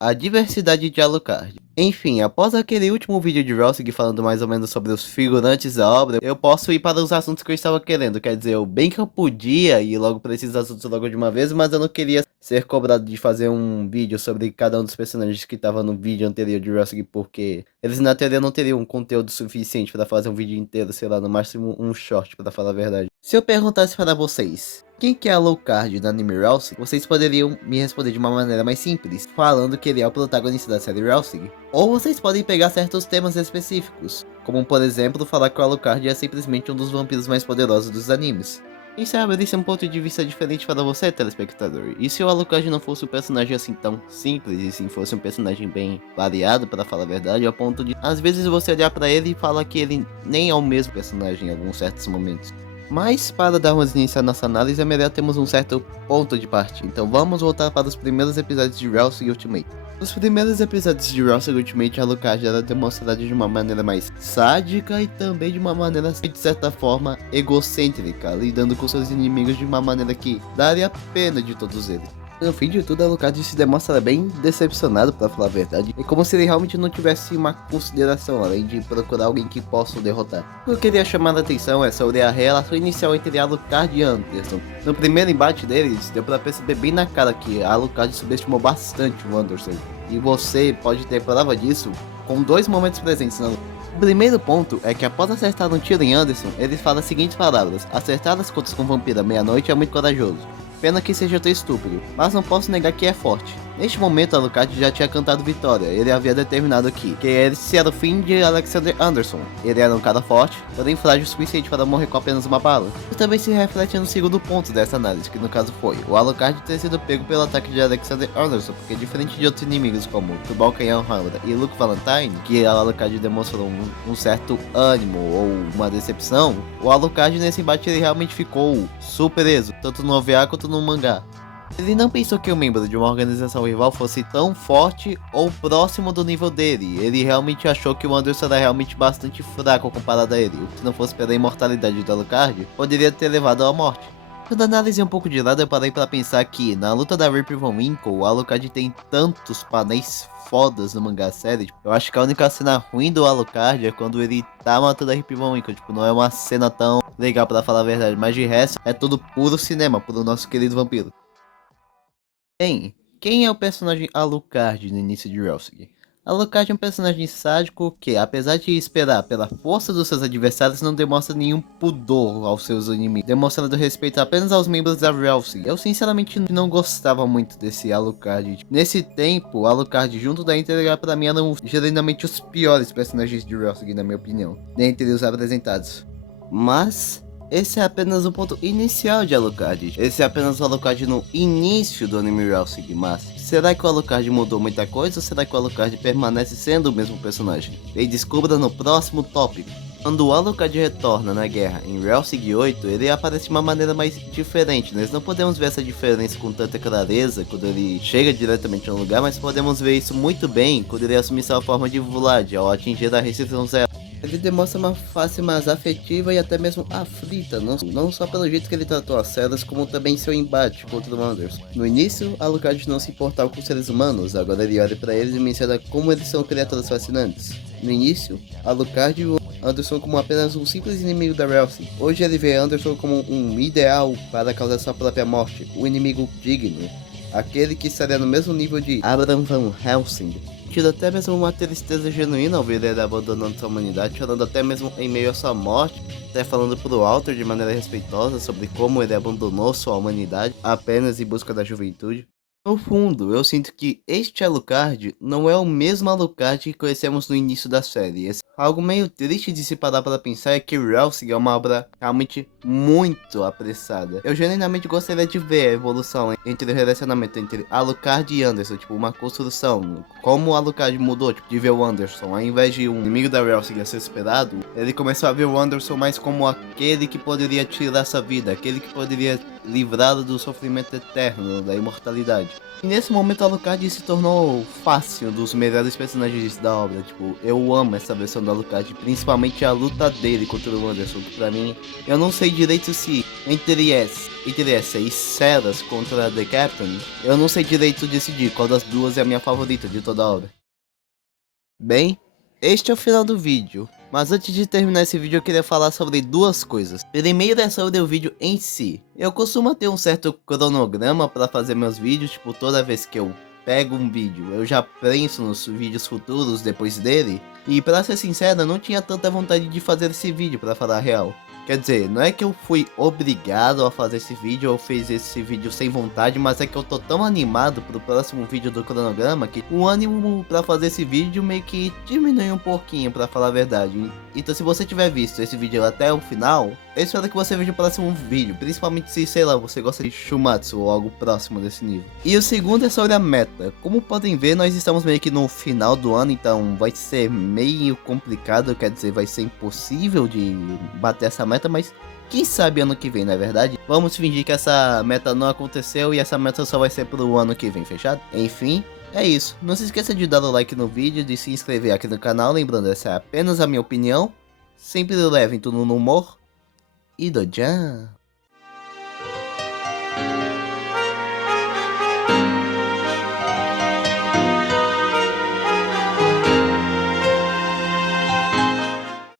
A diversidade de Alucard. Enfim, após aquele último vídeo de Rossig falando mais ou menos sobre os figurantes da obra, eu posso ir para os assuntos que eu estava querendo. Quer dizer, bem que eu podia ir logo para esses assuntos logo de uma vez, mas eu não queria ser cobrado de fazer um vídeo sobre cada um dos personagens que estava no vídeo anterior de Rossig, porque eles na teoria não teriam conteúdo suficiente para fazer um vídeo inteiro, sei lá, no máximo um short, para falar a verdade. Se eu perguntasse para vocês, quem que é Alucard no anime Rousing, vocês poderiam me responder de uma maneira mais simples, falando que ele é o protagonista da série Rousing. Ou vocês podem pegar certos temas específicos, como por exemplo falar que o Alucard é simplesmente um dos vampiros mais poderosos dos animes. Quem sabe desse um ponto de vista diferente para você, telespectador. E se o Alucard não fosse um personagem assim tão simples, e sim fosse um personagem bem variado, para falar a verdade, ao ponto de às vezes você olhar para ele e falar que ele nem é o mesmo personagem em alguns certos momentos. Mas para darmos início à nossa análise é melhor termos um certo ponto de partida. Então vamos voltar para os primeiros episódios de Rousing Ultimate. Nos primeiros episódios de Rousing Ultimate, a Alucard era demonstrada de uma maneira mais sádica e também de uma maneira, de certa forma, egocêntrica, lidando com seus inimigos de uma maneira que daria pena de todos eles. No fim de tudo, Alucard se demonstra bem decepcionado, pra falar a verdade. É como se ele realmente não tivesse uma consideração, além de procurar alguém que possa o derrotar. O que eu queria chamar a atenção é sobre a relação inicial entre Alucard e Anderson. No primeiro embate deles, deu pra perceber bem na cara que Alucard subestimou bastante o Anderson. E você pode ter prova disso com dois momentos presentes na luta. O primeiro ponto é que após acertar um tiro em Anderson, ele fala as seguintes palavras: acertar as contas com o vampiro à meia-noite é muito corajoso. Pena que seja tão estúpido, mas não posso negar que é forte. Neste momento, Alucard já tinha cantado vitória. Ele havia determinado que esse era o fim de Alexander Anderson. Ele era um cara forte, porém frágil o suficiente para morrer com apenas uma bala. Isso também se reflete no segundo ponto dessa análise, que no caso foi o Alucard ter sido pego pelo ataque de Alexander Anderson, porque diferente de outros inimigos como Tubal Canhão Hamada e Luke Valentine, que o Alucard demonstrou um certo ânimo ou uma decepção, o Alucard nesse embate ele realmente ficou surpreso, tanto no OVA quanto no mangá. Ele não pensou que um membro de uma organização rival fosse tão forte ou próximo do nível dele. Ele realmente achou que o Anderson era realmente bastante fraco comparado a ele. O que não fosse pela imortalidade do Alucard, poderia ter levado à morte. Quando analisei um pouco de lado, eu parei para pensar que, na luta da Rip Von Winkle, o Alucard tem tantos painéis fodas no mangá série. Tipo, eu acho que a única cena ruim do Alucard é quando ele tá matando a Rip Von Winkle. Tipo, não é uma cena tão legal para falar a verdade, mas de resto é tudo puro cinema, pro nosso querido vampiro. Bem, quem é o personagem Alucard no início de Rousing? Alucard é um personagem sádico que, apesar de esperar pela força dos seus adversários, não demonstra nenhum pudor aos seus inimigos, demonstrando respeito apenas aos membros da Rousing. Eu sinceramente não gostava muito desse Alucard. Nesse tempo, Alucard junto da Integra pra mim eram geralmente os piores personagens de Rousing, na minha opinião, dentre os apresentados. Mas esse é apenas o ponto inicial de Alucard. Esse é apenas o Alucard no início do anime Rousing, mas será que o Alucard mudou muita coisa ou será que o Alucard permanece sendo o mesmo personagem? E descubra no próximo tópico. Quando o Alucard retorna na guerra em Rousing 8, ele aparece de uma maneira mais diferente. Nós não podemos ver essa diferença com tanta clareza quando ele chega diretamente no lugar, mas podemos ver isso muito bem quando ele assume sua forma de Vlad ao atingir a resistência zero. Ele demonstra uma face mais afetiva e até mesmo aflita, não só pelo jeito que ele tratou as celas, como também seu embate contra o Anderson. No início, Alucard não se importava com seres humanos, agora ele olha para eles e menciona como eles são criaturas fascinantes. No início, Alucard viu Anderson como apenas um simples inimigo da Rousing. Hoje ele vê Anderson como um ideal para causar sua própria morte, um inimigo digno, aquele que estaria no mesmo nível de Abraham Van Helsing. Tira até mesmo uma tristeza genuína ao ver ele abandonando sua humanidade, chorando até mesmo em meio à sua morte, até falando pro Walter de maneira respeitosa sobre como ele abandonou sua humanidade apenas em busca da juventude. No fundo, eu sinto que este Alucard não é o mesmo Alucard que conhecemos no início da série. Algo meio triste de se parar para pensar é que Rousing é uma obra realmente muito apressada. Eu genuinamente gostaria de ver a evolução entre o relacionamento entre Alucard e Anderson, tipo uma construção. Como o Alucard mudou, tipo, de ver o Anderson, ao invés de um inimigo da Rousing a ser superado, ele começou a ver o Anderson mais como aquele que poderia tirar essa vida, aquele que poderia livrá-lo do sofrimento eterno, da imortalidade. E nesse momento Alucard se tornou fácil dos melhores personagens da obra. Tipo, eu amo essa versão do Alucard, principalmente a luta dele contra o Anderson, que pra mim, eu não sei direito se entre essa e Ceras contra The Captain, eu não sei direito decidir qual das duas é a minha favorita de toda a obra. Bem, este é o final do vídeo, mas antes de terminar esse vídeo eu queria falar sobre duas coisas. Primeiro é sobre o vídeo em si. Eu costumo ter um certo cronograma para fazer meus vídeos, tipo toda vez que eu pego um vídeo, eu já penso nos vídeos futuros depois dele. E pra ser sincero, eu não tinha tanta vontade de fazer esse vídeo, pra falar a real. Quer dizer, não é que eu fui obrigado a fazer esse vídeo ou fiz esse vídeo sem vontade, mas é que eu tô tão animado pro próximo vídeo do cronograma que o ânimo pra fazer esse vídeo meio que diminui um pouquinho, pra falar a verdade. Então se você tiver visto esse vídeo até o final, eu espero que você veja o próximo vídeo, principalmente se, sei lá, você gosta de Shumatsu ou algo próximo desse nível. E o segundo é sobre a meta. Como podem ver, nós estamos meio que no final do ano, então vai ser meio complicado, quer dizer, vai ser impossível de bater essa meta, mas quem sabe ano que vem, não é verdade? Vamos fingir que essa meta não aconteceu e essa meta só vai ser pro ano que vem, fechado? Enfim, é isso. Não se esqueça de dar o like no vídeo, de se inscrever aqui no canal, lembrando, essa é apenas a minha opinião. Sempre levem tudo no humor. E do Jan.